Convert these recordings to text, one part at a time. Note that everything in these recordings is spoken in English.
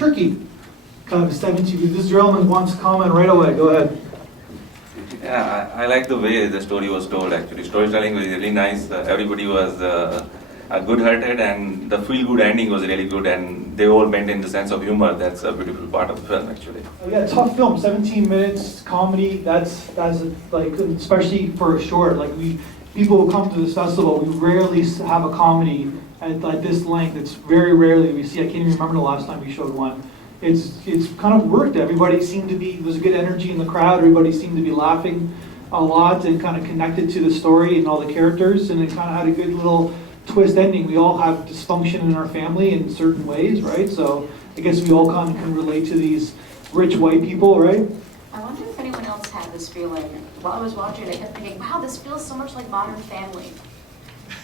Turkey. Kind of 17. This gentleman wants to comment right away. Go ahead. Yeah, I like the way the story was told actually. Storytelling was really nice. Everybody was good-hearted, and the feel-good ending was really good, and they all maintained the sense of humor. That's a beautiful part of the film actually. Oh, yeah, tough film. 17 minutes, comedy. That's like, especially for a short. Like people who come to this festival, we rarely have a comedy at this length. It's very rarely we see. I can't even remember the last time we showed one. It's kind of worked. Everybody seemed to be, there was a good energy in the crowd. Everybody seemed to be laughing a lot and kind of connected to the story and all the characters, and it kind of had a good little twist ending. We all have dysfunction in our family in certain ways, right? So I guess we all kind of can relate to these rich white people, right? I wonder if anyone else had this feeling. While I was watching it, I kept thinking, wow, this feels so much like Modern Family.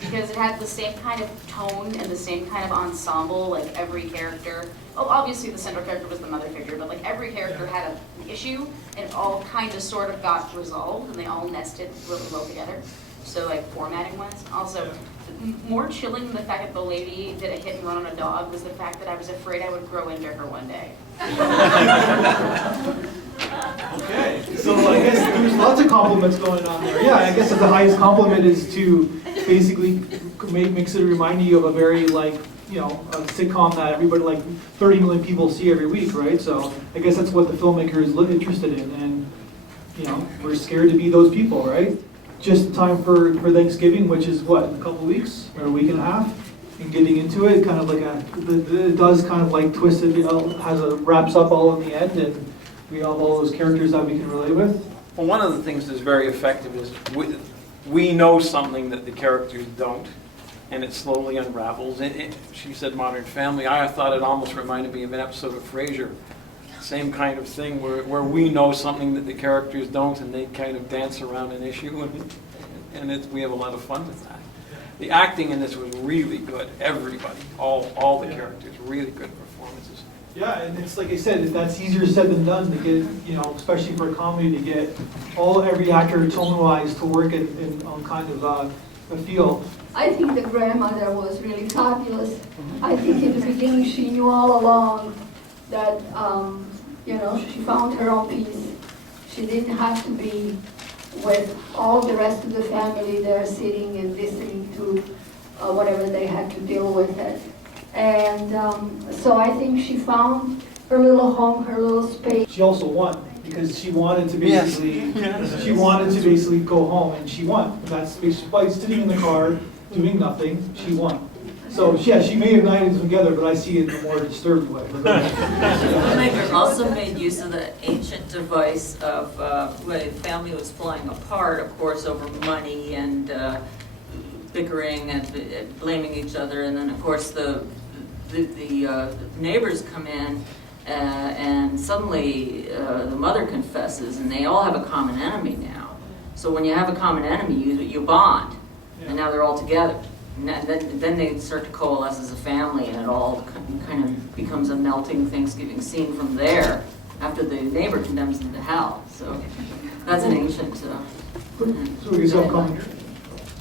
Because it had the same kind of tone and the same kind of ensemble, like every character. Oh, obviously the central character was the mother figure, but like every character had an issue, and it all kind of sort of got resolved, and they all nested really well together. So like formatting wise. Also, more chilling than the fact that the lady did a hit and run on a dog was the fact that I was afraid I would grow into her one day. Okay, so I guess there's lots of compliments going on there. Yeah, I guess the highest compliment is to basically makes it remind you of a very a sitcom that everybody, like 30 million people see every week, right? So I guess that's what the filmmaker is interested in, and we're scared to be those people, right? Just in time for Thanksgiving, which is what, in a couple weeks or a week and a half, and getting into it, kind of like it does kind of like twist it, wraps up all in the end, and we have all those characters that we can relate with. Well, one of the things that's very effective is we know something that the characters don't, and it slowly unravels. She said Modern Family. I thought it almost reminded me of an episode of Frasier. Same kind of thing where we know something that the characters don't, and they kind of dance around an issue, and we have a lot of fun with that. The acting in this was really good. Everybody, all the characters, really good performances. Yeah, and it's like I said, that's easier said than done to get, especially for a comedy, to get every actor tone-wise to work on kind of a feel. I think the grandmother was really fabulous. I think in the beginning she knew all along that, she found her own peace. She didn't have to be with all the rest of the family there sitting and listening to whatever they had to deal with it. And so I think she found her little home, her little space. She also won because she wanted to basically go home, and she won. That's by sitting in the car doing nothing. She won. So yeah, she may have united them together, but I see it in a more disturbed way. The filmmaker also made use of the ancient device of where the family was falling apart, of course, over money and bickering and blaming each other, and then of course the neighbors come in, and suddenly the mother confesses, and they all have a common enemy now. So when you have a common enemy, you bond, and now they're all together. And then they start to coalesce as a family, and it all kind of becomes a melting Thanksgiving scene from there, after the neighbor condemns them to hell. So that's an ancient. So we can comment.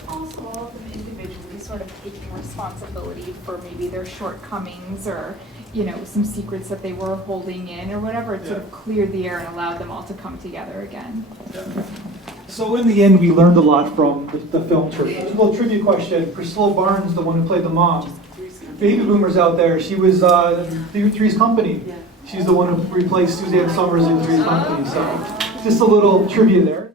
Also, all of them individually sort of taking responsibility for maybe their shortcomings or some secrets that they were holding in or whatever. It sort of cleared the air and allowed them all to come together again. Yeah. So in the end, we learned a lot from the film trivia. A little trivia question. Priscilla Barnes, the one who played the mom, baby boomers out there, she was Three's Company. She's the one who replaced Suzanne Summers in Three's Company. So just a little trivia there.